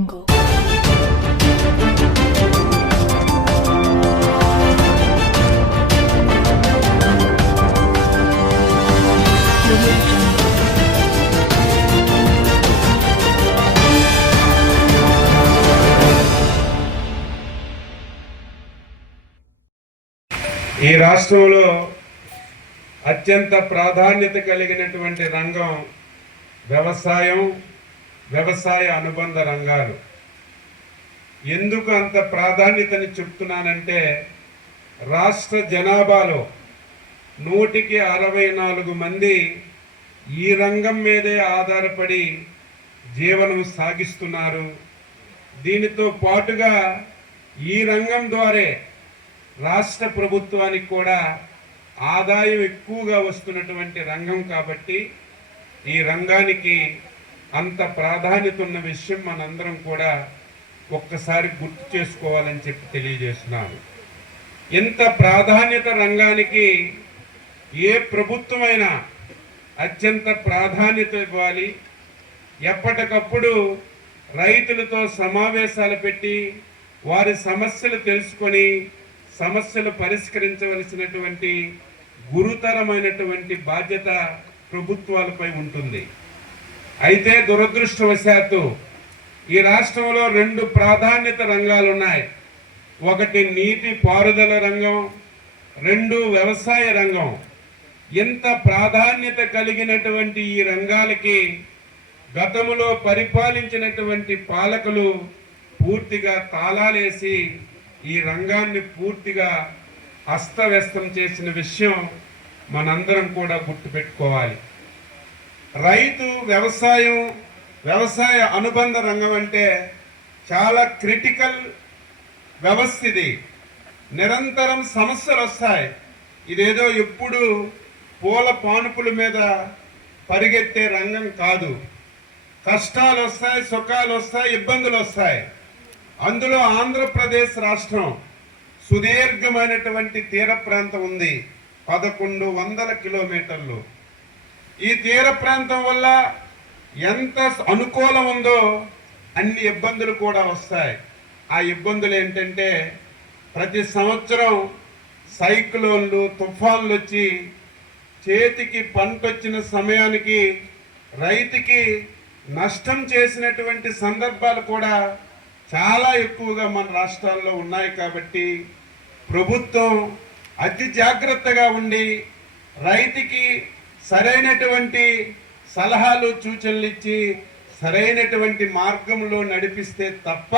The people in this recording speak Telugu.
ఈ రాష్ట్రంలో అత్యంత ప్రాధాన్యత కలిగినటువంటి రంగం వ్యవసాయం, వ్యవసాయ అనుబంధ రంగాలు. ఎందుకు అంత ప్రాధాన్యతని చెప్తున్నానంటే, రాష్ట్ర జనాభాలో 164 మంది ఈ రంగం మీదే ఆధారపడి జీవనం సాగిస్తున్నారు. దీనితో పాటుగా ఈ రంగం ద్వారా రాష్ట్ర ప్రభుత్వానికి కూడా ఆదాయం ఎక్కువగా వస్తున్నటువంటి రంగం కాబట్టి ఈ రంగానికి అంత ప్రాధాన్యత ఉన్న విషయం మనందరం కూడా ఒక్కసారి గుర్తు చేసుకోవాలని చెప్పి తెలియజేస్తున్నాను. ఇంత ప్రాధాన్యత రంగానికి ఏ ప్రభుత్వమైనా అత్యంత ప్రాధాన్యత ఇవ్వాలి. ఎప్పటికప్పుడు రైతులతో సమావేశాలు పెట్టి వారి సమస్యలు తెలుసుకొని సమస్యలు పరిష్కరించవలసినటువంటి గురుతరమైనటువంటి బాధ్యత ప్రభుత్వాలపై ఉంటుంది. అయితే దురదృష్టవశాత్తు ఈ రాష్ట్రంలో 2 ప్రాధాన్యత రంగాలు ఉన్నాయి. ఒకటి నీటి పారుదల రంగం, 2 వ్యవసాయ రంగం. ఎంత ప్రాధాన్యత కలిగినటువంటి ఈ రంగాలకి గతంలో పరిపాలించినటువంటి పాలకులు పూర్తిగా తాళాలేసి ఈ రంగాన్ని పూర్తిగా అస్తవ్యస్తం చేసిన విషయం మనందరం కూడా గుర్తుపెట్టుకోవాలి. రైతు వ్యవసాయం, వ్యవసాయ అనుబంధ రంగం అంటే చాలా క్రిటికల్ వ్యవస్థ. ఇది నిరంతరం సమస్యలు వస్తాయి. ఇదేదో ఎప్పుడు పూల పానుపుల మీద పరిగెత్తే రంగం కాదు. కష్టాలు వస్తాయి, సుఖాలు వస్తాయి, ఇబ్బందులు వస్తాయి. అందులో ఆంధ్రప్రదేశ్ రాష్ట్రం సుదీర్ఘమైనటువంటి తీర ప్రాంతం ఉంది, 1100 కిలోమీటర్లు. ఈ తీర ప్రాంతం వల్ల ఎంత అనుకూలం ఉందో అన్ని ఇబ్బందులు కూడా వస్తాయి. ఆ ఇబ్బందులు ఏంటంటే, ప్రతి సంవత్సరం సైక్లోన్లు, తుఫాన్లు వచ్చి చేతికి పంట వచ్చిన సమయానికి రైతుకి నష్టం చేసినటువంటి సందర్భాలు కూడా చాలా ఎక్కువగా మన రాష్ట్రాల్లో ఉన్నాయి. కాబట్టి ప్రభుత్వం అతి జాగ్రత్తగా ఉండి రైతుకి సరైనటువంటి సలహాలు, సూచనలు ఇచ్చి సరైనటువంటి మార్గంలో నడిపిస్తే తప్ప